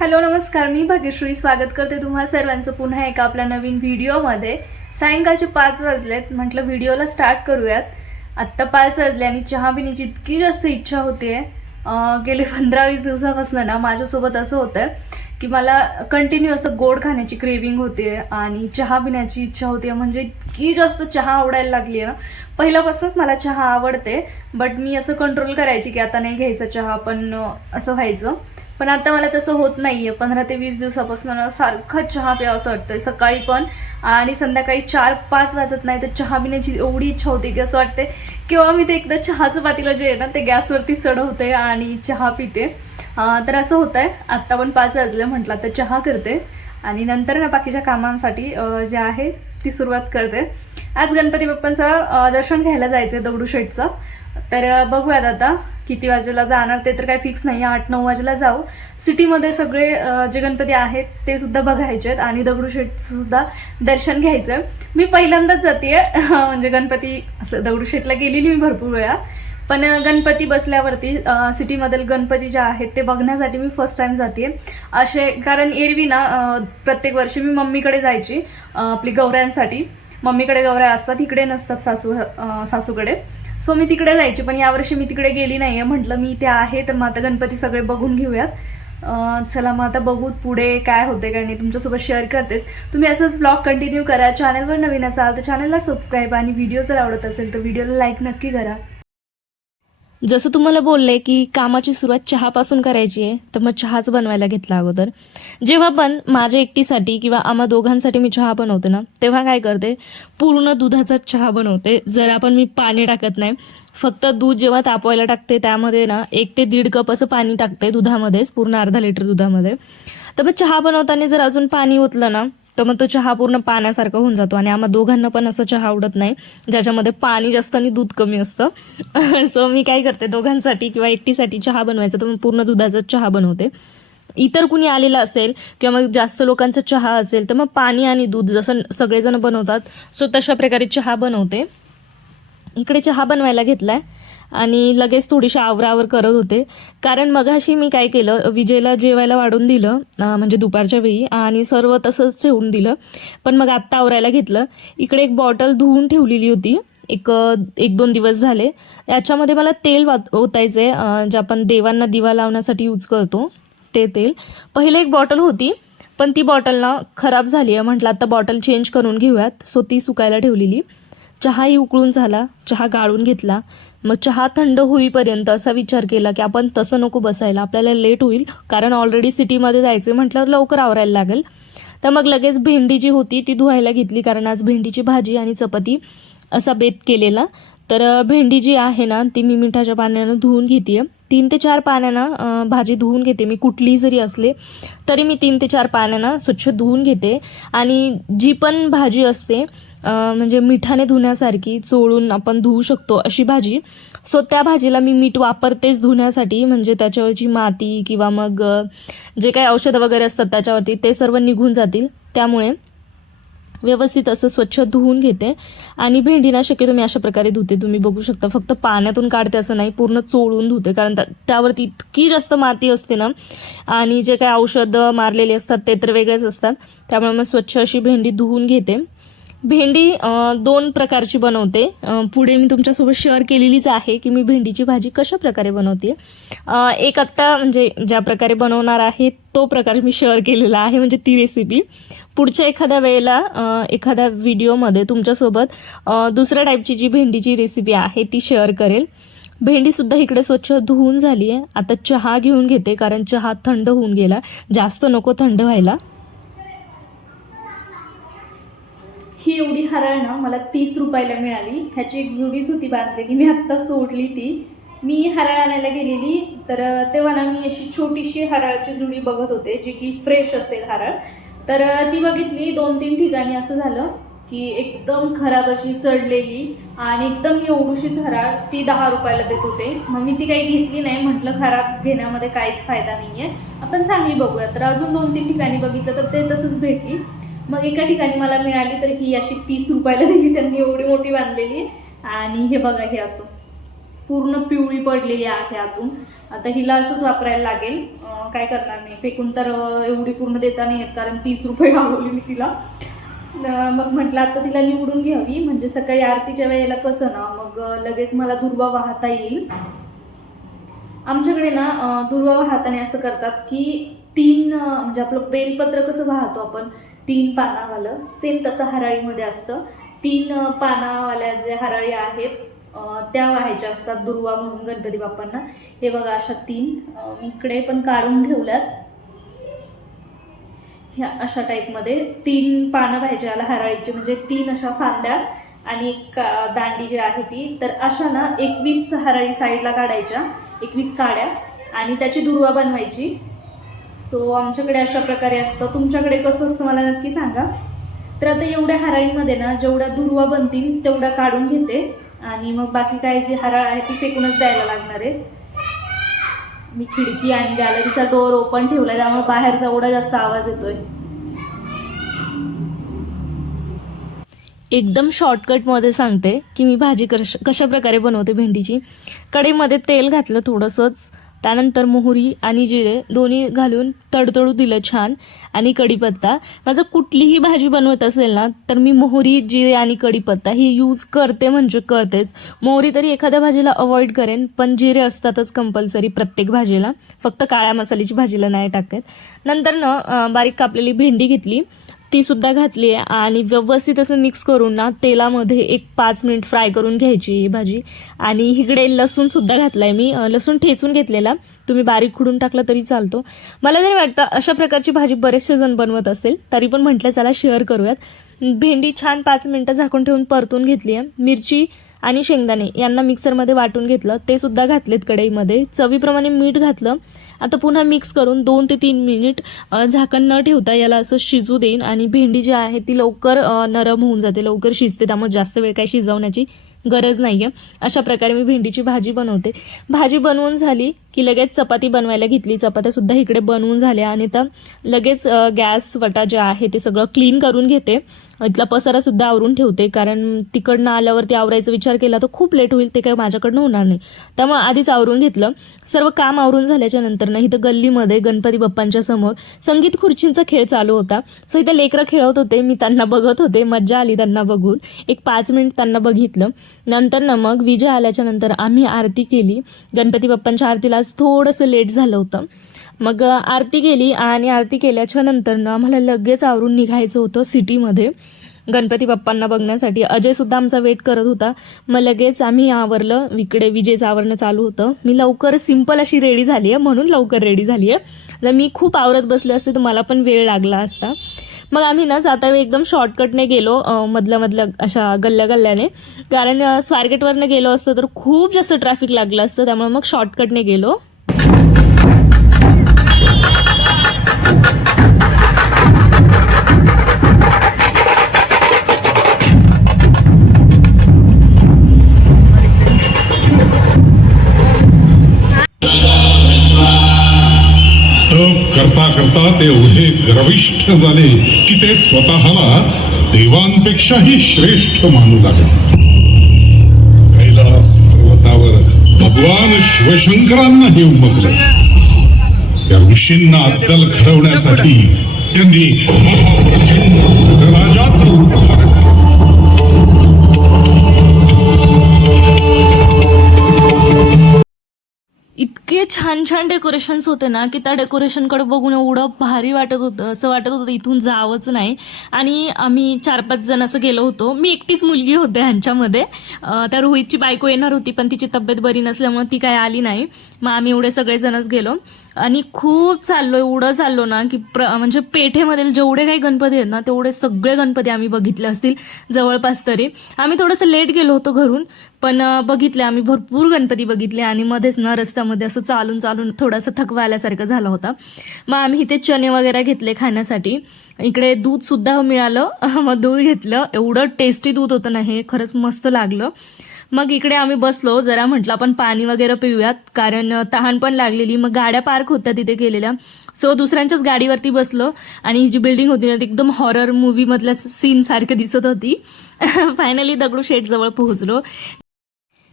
Hello नमस्कार. मी भाग्यश्री स्वागत करते तुम्हा सर्वांचं पुन्हा एका आपल्या नवीन व्हिडिओमध्ये. सायंकाळचे पाच वाजलेत म्हटलं व्हिडिओला स्टार्ट करूयात. आत्ता पाच वाजले आणि चहा पिण्याची इतकी जास्त इच्छा होते गेले पंधरा वीस दिवसापासून ना माझ्यासोबत असं होतं की मला कंटिन्यू असं गोड खाण्याची क्रेविंग होते आणि चहा पिण्याची इच्छा होते म्हणजे इतकी जास्त चहा आवडायला लागली आहे ना. पहिल्यापासूनच मला चहा आवडते बट मी असं कंट्रोल करायची की आता नाही घ्यायचा चहा पण असं व्हायचं. पण आता मला तसं होत नाहीये. पंधरा ते वीस दिवसापासून सारखा चहा प्यावा असं वाटतंय. सकाळी पण आणि संध्याकाळी चार पाच वाजत नाही. तर चहा पिण्याची एवढी इच्छा होती की असं वाटते किंवा मी ते एकदा चहाचं पातीला जे आहे ना ते गॅसवरती चढवते आणि चहा पिते. तर असं होतंय. आत्ता पण पाच वाजलं म्हटलं तर चहा करते. आणि नंतर ना बाकीच्या कामांसाठी जे आहे ती सुरुवात करते. आज गणपती बाप्पांचं दर्शन घ्यायला जायचं आहे दगडूशेठचं तर बघूयात आता किती वाजेला जाणार ते तर काही फिक्स नाही आठ नऊ वाजेला जाऊ. सिटीमध्ये सगळे जे गणपती आहेत ते सुद्धा बघायचे आहेत आणि दगडूशेठसुद्धा दर्शन घ्यायचं आहे मी पहिल्यांदाच जाते म्हणजे गणपती असं दगडूशेठला गेलेली मी भरपूर वेळा. पण गणपती बसल्यावरती सिटीमधील गणपती जे आहेत ते बघण्यासाठी मी फर्स्ट टाइम जाते असे कारण एरवी ना प्रत्येक वर्षी मी मम्मीकडे जायची आपली गौऱ्यांसाठी. मम्मीकडे गौऱ्या असतात इकडे नसतात सासू सासूकडे. सो मी तिकडे जायची पण यावर्षी मी तिकडे गेली नाही आहे म्हटलं मी इथे आहे तर मग आता गणपती सगळे बघून घेऊयात. चला मग आता बघू पुढे काय होते काय नाही. तुमच्यासोबत शेअर करतेच. तुम्ही असंच ब्लॉग कंटिन्यू करा. चॅनलवर नवीन असाल तर चॅनलला सबस्क्राईब आणि व्हिडिओ जर आवडत असेल तर व्हिडिओला लाईक नक्की करा. जसं तुम्हाला बोलले की कामाची सुरुवात चहापासून करायची आहे तर मग चहाच बनवायला घेतला अगोदर. जेव्हा पण माझ्या एकटीसाठी किंवा आम्हा दोघांसाठी मी चहा बनवते ना तेव्हा काय करते पूर्ण दुधाचा चहा बनवते. जर आपण मी पाणी टाकत नाही. फक्त दूध जेव्हा तापवायला टाकते त्यामध्ये ना एक ते दीड कप असं पाणी टाकते दुधामध्येच पूर्ण अर्धा लिटर दुधामध्ये. तर मग चहा बनवताना जर अजून पाणी ओतलं ना तर मग तो चहा पूर्ण पाण्यासारखा होऊन जातो. आणि आम्हा दोघांना पण असं चहा आवडत नाही ज्याच्यामध्ये पाणी जास्त आणि दूध कमी असतं. सो मी काय करते दोघांसाठी किंवा एकटीसाठी चहा बनवायचा तर मग पूर्ण दुधाचा चहा बनवते. इतर कुणी आलेलं असेल किंवा मग जास्त लोकांचा चहा असेल तर मग पाणी आणि दूध जसं सगळेजण बनवतात सो तशा प्रकारे चहा बनवते. इकडे चहा बनवायला घेतला आहे आणि लगेच थोडीशी आवरावर करत होते. कारण मगाशी मी काय केलं विजयला जेवायला वाढून दिलं म्हणजे दुपारच्या वेळी आणि सर्व तसंच ठेवून दिलं. पण मग आत्ता आवरायला घेतलं. इकडे एक बॉटल धुवून ठेवलेली होती. एक एक दोन दिवस झाले. याच्यामध्ये मला तेल वात ओतायचं आहे जे आपण देवांना दिवा लावण्यासाठी यूज करतो ते तेल. पहिले एक बॉटल होती पण ती बॉटल ना खराब झाली आहे म्हटलं आता बॉटल चेंज करून घेऊयात. सो ती सुकायला ठेवलेली. चहाही उकळून झाला चहा गाळून घेतला. मग चहा थंड होईपर्यंत असा विचार केला की आपण तसं नको बसायला आपल्याला लेट होईल कारण ऑलरेडी सिटीमध्ये जायचं म्हटल्यावर लवकर आवरायला लागेल. तर मग लगेच भेंडी जी होती ती धुवायला घेतली कारण आज भेंडीची भाजी आणि चपाती असा बेत केलेला. तर भेंडी जी आहे ना ती मी मिठाच्या पाण्यानं धुवून घेते तीन ते चार पाण्यानं भाजी धुवून घेते मी कुठलीही जरी असले तरी मी तीन ते चार पाण्यानं स्वच्छ धुवून घेते. आणि जी पण भाजी असते म्हणजे मिठाने धुण्यासारखी चोळून आपण धुवू शकतो अशी भाजी. सो त्या भाजीला मी मीठ वापरतेच धुण्यासाठी म्हणजे त्याच्यावरची माती किंवा मग जे काही औषधं वगैरे असतात त्याच्यावरती ते सर्व निघून जातील. त्यामुळे व्यवस्थित असं स्वच्छ धुवून घेते. आणि भेंडीना शक्यतो मी अशा प्रकारे धुते. तुम्ही बघू शकता फक्त पाण्यातून काढते असं नाही पूर्ण चोळून धुते. कारण त्यावरती इतकी जास्त माती असते ना आणि जे काही औषधं मारलेली असतात ते तर वेगळेच असतात. त्यामुळे मग स्वच्छ अशी भेंडी धुवून घेते. भेंडी दोन प्रकारची बनवते. पुढे मी तुमच्यासोबत शेअर केलेलीच आहे की मी भेंडीची भाजी कशा प्रकारे बनवते. एक आत्ता म्हणजे ज्या प्रकारे बनवणार आहे तो प्रकार मी शेअर केलेला आहे म्हणजे ती रेसिपी पुढच्या एखाद्या वेळेला एखाद्या व्हिडिओमध्ये तुमच्यासोबत दुसऱ्या टाईपची जी भेंडीची रेसिपी आहे ती शेअर करेल. भेंडीसुद्धा इकडे स्वच्छ धुवून झाली आहे आता चहा घेऊन घेते कारण चहा थंड होऊन गेला. जास्त नको थंड व्हायला. ही एवढी हरळ ना मला तीस रुपयाला मिळाली. ह्याची एक जुडीच होती बांधलेली मी आत्ता सोडली ती. मी हरळ आणायला गेलेली तर तेव्हा ना मी अशी छोटीशी हरळची जुडी बघत होते जी की फ्रेश असेल हरळ. तर ती बघितली दोन तीन ठिकाणी असं झालं की एकदम खराब अशी चढलेली आणि एकदम एवढीशीच हराळ ती दहा रुपयाला देत होते. मग मी ती काही घेतली नाही म्हटलं खराब घेण्यामध्ये काहीच फायदा नाही आहे आपण चांगली बघूया तर अजून दोन तीन ठिकाणी बघितलं तर ते तसंच भेटली. मग एका ठिकाणी मला मिळाली तर ही अशी तीस रुपयाला दिली त्यांनी एवढी मोठी बांधलेली आणि हे बघा हे असं पूर्ण पिवळी पडलेली आहे अजून. आता हिला असंच वापरायला लागेल. काय करणार नाही फेकून तर एवढी पूर्ण देता नाही येत कारण तीस रुपये घालवली मी तिला. मग म्हटलं आता तिला निवडून घ्यावी. म्हणजे सकाळी आरतीच्या वेळेला कसं ना मग लगेच मला दुर्वा वाहता येईल. आमच्याकडे ना दुर्वा वाहताने असं करतात की तीन म्हणजे आपलं बेलपत्र कसं वाहतो आपण? तीन पानावालं. सेम तसं हराळीमध्ये असतं. तीन पानावाल्या जे हराळी आहेत त्या व्हायच्या असतात. दुर्वा म्हणून गणपती बाप्पांना. हे बघा अशा तीन. मी इकडे पण काढून ठेवल्यात. ह्या अशा टाईपमध्ये तीन पानं पाहिजे याला हराळीची. म्हणजे तीन अशा फांद्या आणि एक का- दांडी जी आहे ती. तर अशा ना एकवीस हराळी साईडला काढायच्या. एकवीस काड्या. आणि त्याची दुर्वा बनवायची. सो आमच्याकडे अशा प्रकारे असतं. तुमच्याकडे कसं असतं मला नक्की सांगा. तर आता एवढ्या हराळीमध्ये ना जेवढ्या दुर्वा बनतील तेवढ्या काढून घेते. आणि मग बाकी काय जी हराळ आहे ती फेकूनच द्यायला लागणार आहे. मी खिडकी आणि गॅलरीचा डोअर ओपन ठेवलाय त्यामुळे बाहेरचा एवढा जास्त आवाज येतोय. एकदम शॉर्टकटमध्ये सांगते की मी भाजी कश कशा प्रकारे बनवते भेंडीची. कढईमध्ये तेल घातलं थोडंसंच. त्यानंतर मोहरी आणि जिरे दोन्ही घालून तडतडू दिलं छान आणि कढीपत्ता. माझं कुठलीही भाजी बनवत असेल ना तर मी मोहरी जिरे आणि कढीपत्ता ही यूज करते म्हणजे करतेच. मोहरी तरी एखाद्या भाजीला अवॉइड करेन पण जिरे असतातच कंपल्सरी प्रत्येक भाजीला. फक्त काळ्या मसाल्याची भाजीला नाही टाकत. नंतर ना बारीक कापलेली भेंडी घेतली. ती सुद्धा घातली आहे आणि व्यवस्थित असं मिक्स करून ना तेलामध्ये एक पाच मिनिट फ्राय करून घ्यायची ही भाजी. आणि इकडे लसूण सुद्धा घातलाय मी. लसूण ठेचून घेतलेला. तुम्ही बारीक खुडून टाकलं तरी चालतो. मला तरी वाटतं अशा प्रकारची भाजी बरेचसे जण बनवत असेल. तरी पण म्हटलं चला शेअर करूयात. भेंडी छान पाच मिनिटं झाकून ठेवून परतून घेतली आहे. मिरची आणि शेंगदाणे यांना मिक्सरमध्ये वाटून घेतलं. ते सुद्धा घातलेत कढईमध्ये. चवीप्रमाणे मीठ घातलं. आता पुन्हा मिक्स करून दोन ते तीन मिनिट झाकण न ठेवता याला असं शिजू देईन आणि भेंडी जी आहे ती लवकर नरम होऊन जाते. लवकर शिजते. त्यामुळे जास्त वेळ काही शिजवण्याची गरज नाही आहे अशा प्रकारे मी भेंडीची भाजी बनवते. भाजी बनवून झाली. की लगेच चपाती बनवायला घेतली. चपात्यासुद्धा इकडे बनवून झाल्या आणि तर लगेच गॅस वटा जे आहे ते सगळं क्लीन करून घेते. इथला पसारासुद्धा आवरून ठेवते. कारण तिकडनं आल्यावरती आवरायचा विचार केला तर खूप लेट होईल. ते काही माझ्याकडनं होणार नाही. त्यामुळे आधीच आवरून घेतलं. सर्व काम आवरून झाल्याच्यानंतर ना इथं गल्लीमध्ये गणपती बाप्पांच्या समोर संगीत खुर्चींचा खेळ चालू होता. सो इथं लेकरं खेळत होते. मी त्यांना बघत होते. मज्जा आली त्यांना बघून. एक पाच मिनिट त्यांना बघितलं. नंतर ना मग विजय आल्याच्यानंतर आम्ही आरती केली. गणपती बाप्पांच्या आरतीला आज थोडंसं लेट झालं होतं. मग आरती केली आणि आरती केल्याच्यानंतर आम्हाला लगेच आवरून निघायचं होतं सिटीमध्ये. गणपती बाप्पांना बघण्यासाठी. अजय सुद्धा आमचा वेट करत होता. मग लगेच आम्ही आवरलं. इकडे विजेचं आवरणं चालू होतं. मी लवकर सिंपल अशी रेडी झाली आहे म्हणून लवकर रेडी झाली आहे जर मी खूप आवरत बसले असते तर मला पण वेळ लागला असता. मग आम्ही ना जाता वेळी एकदम शॉर्टकटने गेलो मधलं मधल्या मधल्या अशा गल्ल्या गल्ल्याने. कारण स्वारगेटवरनं गेलो असतं तर खूप जास्त ट्रॅफिक लागलं असतं त्यामुळे मग शॉर्टकटने गेलो. करता करता ते एवढे गर्विष्ठ झाले की ते स्वतःला देवांपेक्षाही श्रेष्ठ मानू लागले. कैलास पर्वतावर भगवान शिवशंकरांना हे उमगलं. त्या ऋषींना अद्दल घडवण्यासाठी त्यांनी महाप्रचंड इतके छान छान डेकोरेशन्स होते ना की त्या डेकोरेशनकडे बघून एवढं भारी वाटत होतं असं वाटत होतं इथून जावंच नाही. आणि आम्ही चार पाच जण असं गेलो होतो. मी एकटीच मुलगी होते ह्यांच्यामध्ये. त्या रोहितची बायको येणार होती पण तिची तब्येत बरी नसल्यामुळे ती काय आली नाही. मग आम्ही एवढे सगळेजणच गेलो. आणि खूप चाललो एवढं चाललो ना की प्र म्हणजे पेठेमधील जेवढे काही गणपती आहेत ना तेवढे सगळे गणपती आम्ही बघितले असतील जवळपास तरी. आम्ही थोडंसं लेट गेलो होतो घरून पण बघितले आम्ही भरपूर गणपती बघितले आणि मध्येच ना रस्त्यामध्ये असं चालून चालून थोडासा थकवा आल्यासारखं झालं होता. मग आम्ही इथे चणे वगैरे घेतले खाण्यासाठी. इकडे दूध सुद्धा मिळालं. मग दूध घेतलं. एवढं टेस्टी दूध होतं ना हे. खरंच मस्त लागलं. मग इकडे आम्ही बसलो. जरा म्हटलं आपण पाणी वगैरे पिऊयात. कारण तहान पण लागलेली. मग गाड्या पार्क होत्या तिथे केलेल्या सो दुसऱ्यांच्याच गाडीवरती बसलो. आणि ही जी बिल्डिंग होती ना ती एकदम हॉरर मूवीमधल्या सीन सारखी दिसत होती. फायनली दगडूशेठ जवळ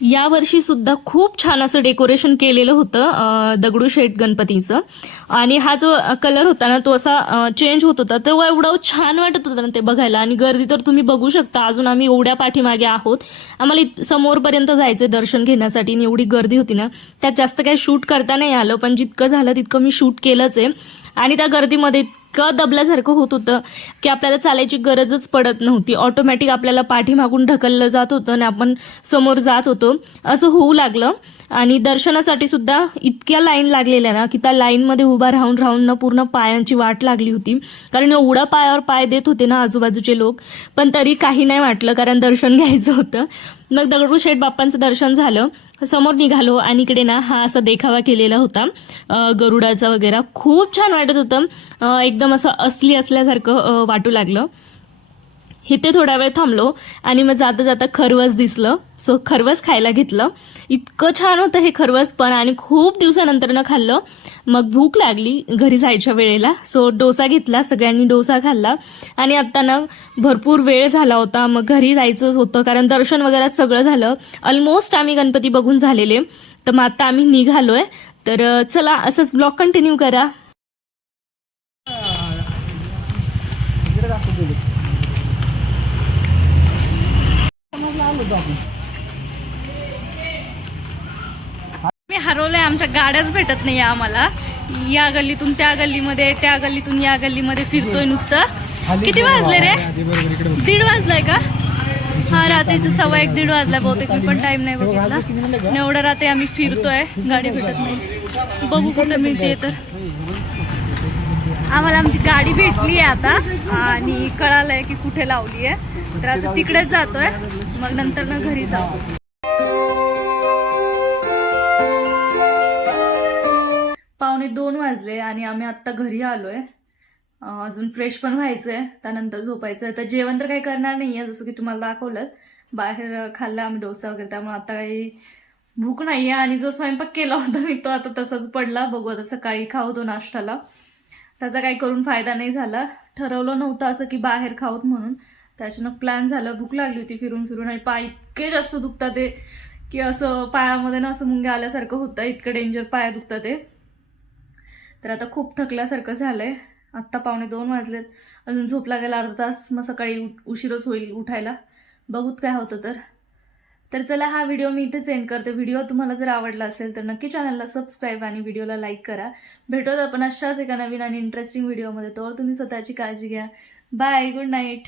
या वर्षी सुद्धा खूप छान असं डेकोरेशन केलेलं होतं दगडूशेठ गणपतीचं. आणि हा जो कलर होता ना तो असा चेंज होत होता. तेव्हा एवढं छान वाटत होतं ना ते बघायला. आणि गर्दी तर तुम्ही बघू शकता अजून आम्ही एवढ्या पाठीमागे आहोत. आम्हाला समोरपर्यंत जायचं दर्शन घेण्यासाठी आणि एवढी गर्दी होती ना. त्यात जास्त काही शूट करता नाही आलं पण जितकं झालं तितकं मी शूट केलंच आहे. आणि त्या गर्दीमध्ये इतकं दबल्यासारखं होत होतं की आपल्याला चालायची गरजच पडत नव्हती. ऑटोमॅटिक आपल्याला पाठीमागून ढकललं जात होतं आणि आपण समोर जात होतो. असं होऊ लागलं आणि दर्शनासाठी सुद्धा इतक्या लाईन लागलेल्या ना की त्या लाईनमध्ये उभा राहून राहून ना पूर्ण पायांची वाट लागली होती. कारण एवढं पायावर पाय देत होते ना आजूबाजूचे लोक पण तरी काही नाही वाटलं कारण दर्शन घ्यायचं होतं. मग दगडूशेठ बाप्पांचं दर्शन झालं. समोर निघालो आणि इकडे ना हा असा देखावा केलेला होता. गरुडाचा वगैरे. खूप छान वाटत होतं. एकदम असं असली असल्यासारखं वाटू लागलं. इथे थोडा वेळ थांबलो आणि मग जाता जाता खरवस दिसलं. सो खरवस खायला घेतलं. इतकं छान होतं हे खरवस पण आणि खूप दिवसानंतरनं खाल्लं. मग भूक लागली घरी जायच्या वेळेला. सो डोसा घेतला सगळ्यांनी डोसा खाल्ला. आणि आत्ता ना भरपूर वेळ झाला होता. मग घरी जायचंच होतं कारण दर्शन वगैरे सगळं झालं. ऑलमोस्ट आम्ही गणपती बघून झालेले. तर मग आता आम्ही निघालोय. तर चला असंच ब्लॉग कंटिन्यू करा. मी हरवलंय आमच्या गाड्याच भेटत नाही आम्हाला. या गल्लीतून त्या गल्लीमध्ये त्या गल्लीतून या गल्लीमध्ये फिरतोय नुसतं. किती वाजले रे? दीड वाजलाय का? हा रात्रीचं सव्वा एक दीड वाजला बहुतेक मी पण टाइम नाही बघितला. आणि एवढं रात्री आम्ही फिरतोय गाडी भेटत नाही. बघू कुठं मिळते तर. आम्हाला आमची गाडी भेटली आहे आता. आणि कळालंय की कुठे लावली आहे तर आता तिकडेच जातोय. मग नंतर ना घरी जाऊ. पावणे दोन वाजले आणि आम्ही आत्ता घरी आलोय. अजून फ्रेश पण व्हायचंय त्यानंतर झोपायचं आहे तर जेवण तर काही करणार नाहीये जसं की तुम्हाला दाखवलंच. बाहेर खाल्ला आम्ही डोसा वगैरे त्यामुळे आता काही भूक नाहीये आणि जो स्वयंपाक केला होता मी तो आता तसाच पडला. बघू आता सकाळी खाऊ तो नाश्त्याला. त्याचा काही करून फायदा नाही झाला. ठरवलं नव्हतं असं की बाहेर खाऊत म्हणून. त्याच्यानं प्लॅन झालं. भूक लागली होती फिरून फिरून आणि पाय इतके जास्त दुखतात ते की असं पायामध्ये ना असं मुंग्या आल्यासारखं होतं. इतकं डेंजर पाय दुखतात ते. तर आता खूप थकल्यासारखं झालं आहे आत्ता पावणे दोन वाजलेत. अजून झोप लागेल अर्धा तास. मग सकाळी उठ- उशीरच होईल उठायला. बघूत काय होतं तर. तर चला हा व्हिडिओ मी इथेच एंड करते. व्हिडिओ तुम्हाला जर आवडला असेल तर नक्की चॅनलला सबस्क्राईब आणि व्हिडिओला लाईक करा. भेटूत आपण अशाच एका नवीन आणि इंटरेस्टिंग व्हिडिओमध्ये तोवर तुम्ही स्वतःची काळजी घ्या. Bye good night